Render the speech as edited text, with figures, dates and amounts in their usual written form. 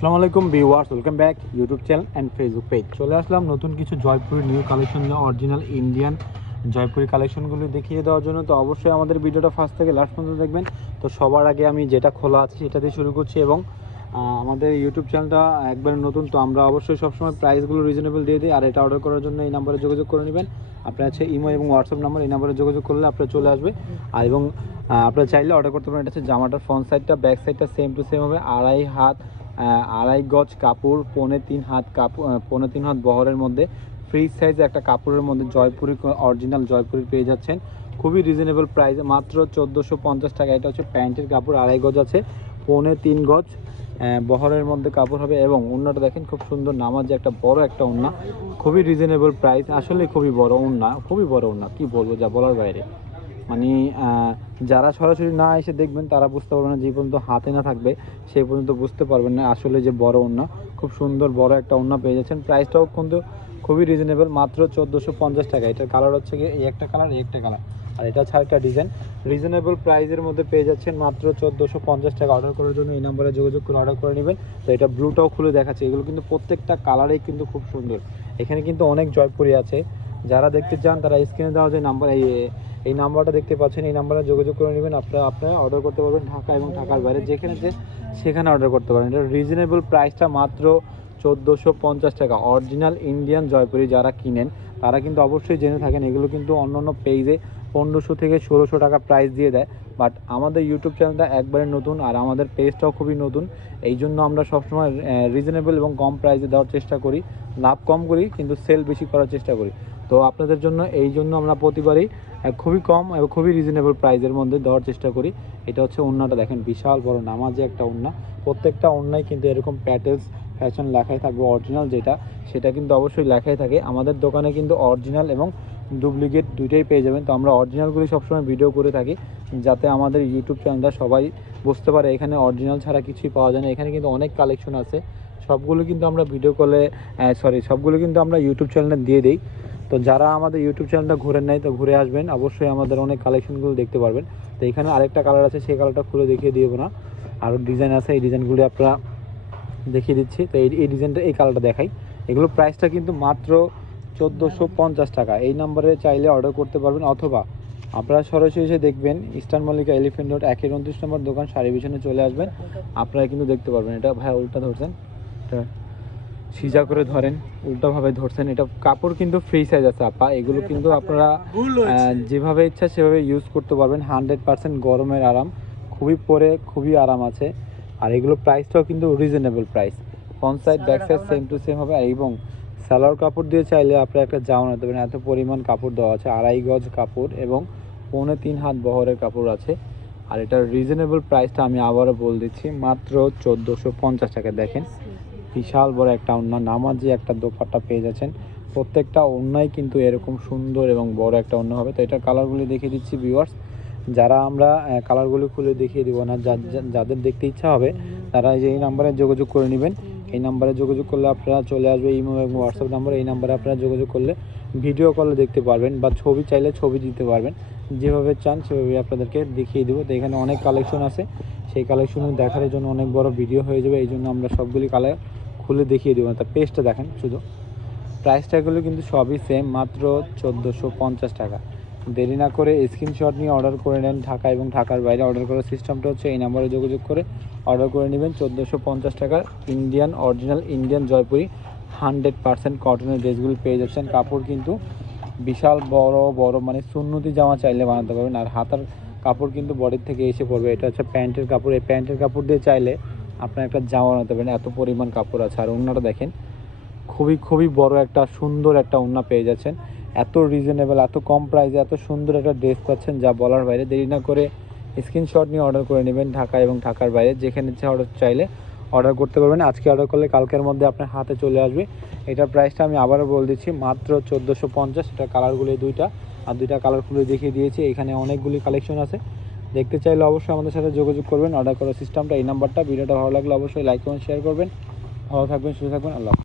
আসসালামু আলাইকুম viewers, welcome back YouTube channel and Facebook page. চলে আসলাম নতুন কিছু জয়পুরি নিউ কালেকশন নিয়ে, অরিজিনাল ইন্ডিয়ান জয়পুরি কালেকশনগুলো দেখিয়ে দেওয়ার জন্য। তো অবশ্যই আমাদের ভিডিওটা ফার্স্ট থেকে লাস্ট পর্যন্ত দেখবেন। তো সবার আগে আমি যেটা খোলা আছে সেটা দিয়ে শুরু করছি, এবং আমাদের ইউটিউব চ্যানেলটা একবারে নতুন, তো আমরা অবশ্যই সবসময় প্রাইসগুলো রিজনেবল দিয়ে দিই। আর এটা অর্ডার করার জন্য এই নাম্বারে যোগাযোগ করে নেবেন। আপনার আছে ইমো এবং হোয়াটসঅ্যাপ নাম্বার, এই নাম্বারে যোগাযোগ করলে আপনার চলে আসবে। আর এবং আপনারা চাইলে অর্ডার করতে পারেন। এটা হচ্ছে জামাটার ফ্রন্ট সাইডটা, ব্যাক সাইডটা সেম টু সেম হবে। আড়াই গজ কাপড়, পৌনে তিন হাত বহরের মধ্যে ফ্রি সাইজে একটা কাপড়ের মধ্যে জয়পুরি অরিজিনাল জয়পুরি পেয়ে যাচ্ছেন খুবই রিজনেবল প্রাইসে, মাত্র 1450 টাকা। এটা হচ্ছে প্যান্টের কাপড়, আড়াই গজ আছে, পৌনে তিন গজ বহরের মধ্যে কাপড় হবে। এবং ওড়নাটা দেখেন খুব সুন্দর নামাজে একটা বড় একটা ওড়না, খুবই রিজনেবল প্রাইস। আসলে খুবই বড় ওড়না, কি বলবো, যা বলার বাইরে। মানে যারা সরাসরি না এসে দেখবেন তারা বুঝতে পারবেন না, যে পর্যন্ত হাতে না থাকবে সেই পর্যন্ত বুঝতে পারবেন না আসলে যে বড় ওড়না। খুব সুন্দর বড় একটা ওড়না পেয়ে যাচ্ছেন, প্রাইসটাও কিন্তু খুবই রিজনেবল, মাত্র 1450 টাকা। এটার কালার হচ্ছে গিয়ে এই একটা কালার, আর এটা হচ্ছে আরেকটা ডিজাইন। রিজনেবল প্রাইসের মধ্যে পেয়ে যাচ্ছেন মাত্র 1450 টাকা। অর্ডার করার জন্য এই নাম্বারে যোগাযোগ করে অর্ডার করে নেবেন। তো এটা ব্লুটাও খুলে দেখাচ্ছে, এগুলো কিন্তু প্রত্যেকটা কালারেই কিন্তু খুব সুন্দর। এখানে কিন্তু অনেক জয়পুরি আছে, যারা দেখতে চান তারা স্ক্রিনে দেওয়া যে নাম্বার, এই নাম্বারটা দেখতে পাচ্ছেন, এই নাম্বারে যোগাযোগ করে নেবেন। আপনারা অর্ডার করতে পারবেন ঢাকা এবং ঢাকার বাইরে যেখানে সেখানে অর্ডার করতে পারেন। এটা রিজনেবল প্রাইসটা মাত্র 1450 টাকা। অরিজিনাল ইন্ডিয়ান জয়পুরি যারা কিনেন তারা কিন্তু অবশ্যই জেনে থাকেন, এগুলো কিন্তু অন্য পেজে 1500 থেকে 1600 টাকা প্রাইস দিয়ে দেয়। বাট আমাদের ইউটিউব চ্যানেলটা একবারে নতুন, আর আমাদের পেজটাও খুবই নতুন। এই জন্য আমরা সবসময় রিজনেবল এবং কম প্রাইসে দেওয়ার চেষ্টা করি, লাভ কম করি কিন্তু সেল বেশি করার চেষ্টা করি। তো আপনাদের জন্য এই জন্য আমরা প্রতিবারই খুবই কম এবং খুবই রিজনেবল প্রাইসের মধ্যে দেওয়ার চেষ্টা করি। এটা হচ্ছে ওড়নাটা দেখেন, বিশাল বড় নামাজে একটা ওড়না। প্রত্যেকটা ওড়নায় কিন্তু এরকম প্যাটেলস ফ্যাশন লেখাই থাকবে, অরিজিনাল সেটা কিন্তু অবশ্যই লেখাই থাকে। আমাদের দোকানে কিন্তু অরিজিনাল এবং ডুপ্লিকেট দুইটাই পেয়ে যাবেন। তো আমরা অরিজিনালগুলি সবসময় ভিডিও করে থাকি, যাতে আমাদের ইউটিউব চ্যানেলটা সবাই বুঝতে পারে এখানে অরিজিনাল ছাড়া কিছুই পাওয়া যায় না। এখানে কিন্তু অনেক কালেকশন আছে, সবগুলো কিন্তু আমরা সবগুলো কিন্তু আমরা ইউটিউব চ্যানেলে দিয়ে দিই। তো যারা আমাদের ইউটিউব চ্যানেলটা ঘুরে নেয়, তো ঘুরে আসবেন, অবশ্যই আমাদের অনেক কালেকশনগুলো দেখতে পারবেন। তো এখানে আরেকটা কালার আছে, সেই কালারটা খুলে দেখিয়ে দিব না, আরও ডিজাইন আছে, এই ডিজাইনগুলি আপনারা দেখিয়ে দিচ্ছি। তো এই ডিজাইনটা, এই কালারটা দেখাই। এগুলো প্রাইসটা কিন্তু মাত্র 1450 টাকা। এই নাম্বারে চাইলে অর্ডার করতে পারবেন, অথবা আপনারা সরাসরি এসে দেখবেন ইস্টার্ন মল্লিকা এলিফেন্ট রোড 129 নম্বর দোকান, শাড়ি বিছানে চলে আসবেন, আপনারা কিন্তু দেখতে পারবেন। এটা ভাই উল্টা ধরছেন, এটা সিজা করে ধরেন, উল্টাভাবে ধরছেন। এটা কাপড় কিন্তু ফ্রি সাইজ আছে আপা, এগুলো কিন্তু আপনারা যেভাবে ইচ্ছা সেভাবে ইউজ করতে পারবেন। 100% গরমের আরাম, খুবই আরাম আছে। আর এগুলো প্রাইসটাও কিন্তু reasonable price, front side back side same to same হবে। এবং সালোয়ার কাপড় দিয়ে চাইলে আপনারা একটা জামা নিতে পারেন, এত পরিমাণ কাপড় দেওয়া আছে। আড়াই গজ কাপড় এবং পৌনে তিন হাত বহরের কাপড় আছে। আর এটার রিজনেবল প্রাইসটা আমি আবারও বলে দিচ্ছি, মাত্র 1450 টাকা। দেখেন বিশাল বড় একটা ওড়না, নামাজি একটা দোপাট্টা পেয়ে যাচ্ছেন। প্রত্যেকটা ওড়নাই কিন্তু এরকম সুন্দর এবং বড় একটা ওড়না হবে। তো এটার কালারগুলি দেখিয়ে দিচ্ছি ভিউয়ার্স, যারা আমরা কালারগুলি খুলে দেখিয়ে দিব না, যাদের দেখতে ইচ্ছা হবে তারা এই নাম্বারে যোগাযোগ করে নেবেন। এই নাম্বারে যোগাযোগ করলে আপনারা চলে আসবে ইমো এবং হোয়াটসঅ্যাপ নাম্বার, এই নাম্বারে আপনারা যোগাযোগ করলে ভিডিও কলে দেখতে পারবেন, বা ছবি চাইলে ছবি দিতে পারবেন। যেভাবে চান সেভাবে আপনাদেরকে দেখিয়ে দেবো। তো এখানে অনেক কালেকশন আছে, সেই কালেকশন দেখার জন্য অনেক বড় ভিডিও হয়ে যাবে, এই জন্য আমরা সবগুলি কালার খুলে দেখিয়ে দেবো না। তার পেজটা দেখেন শুধু, প্রাইসটাগুলো কিন্তু সবই সেম, মাত্র 1450 টাকা। দেরি না করে স্ক্রিনশট নিয়ে অর্ডার করে নেন। ঢাকা এবং ঢাকার বাইরে অর্ডার করার সিস্টেমটা হচ্ছে এই নাম্বারে যোগাযোগ করে অর্ডার করে নেবেন। 1450 টাকার অরিজিনাল ইন্ডিয়ান জয়পুরি 100% কটনের ড্রেসগুলি পেয়ে যাচ্ছেন। কাপড় কিন্তু বিশাল বড়, মানে সুন্নতি জামা চাইলে বানাতে পারবেন। আর হাতার কাপড় কিন্তু বডির থেকে এসে পড়বে। এটা হচ্ছে প্যান্টের কাপড়, এই প্যান্টের কাপড় দিয়ে চাইলে আপনার একটা জামা বানাতে পারেন, এত পরিমাণ কাপড় আছে। আর ওড়নাটা দেখেন, খুবই বড় একটা সুন্দর একটা ওড়না পেয়ে যাচ্ছেন। এত রিজনেবল, এত কম প্রাইসে এত সুন্দর একটা ড্রেস পাচ্ছেন, যা বলার বাইরে। দেরি না করে স্ক্রিনশট নিয়ে অর্ডার করে নেবেন। ঢাকা এবং ঢাকার বাইরে যেখানে অর্ডার চাইলে অর্ডার করতে পারবেন। আজকে অর্ডার করলে কালকের মধ্যে আপনার হাতে চলে আসবে। এটার প্রাইসটা আমি আবারও বলে দিচ্ছি, মাত্র 1450। এটা কালারগুলি দুইটা, আর দুইটা কালারগুলো দেখিয়ে দিয়েছি। এখানে অনেকগুলি কালেকশন আছে, দেখতে চাইলে অবশ্যই আমাদের সাথে যোগাযোগ করবেন। অর্ডার করার সিস্টেমটা এই নাম্বারটা। ভিডিওটা ভালো লাগলে অবশ্যই লাইক কমেন্ট শেয়ার করবেন। ভালো থাকবেন, সুস্থ থাকবেন, আল্লাহ।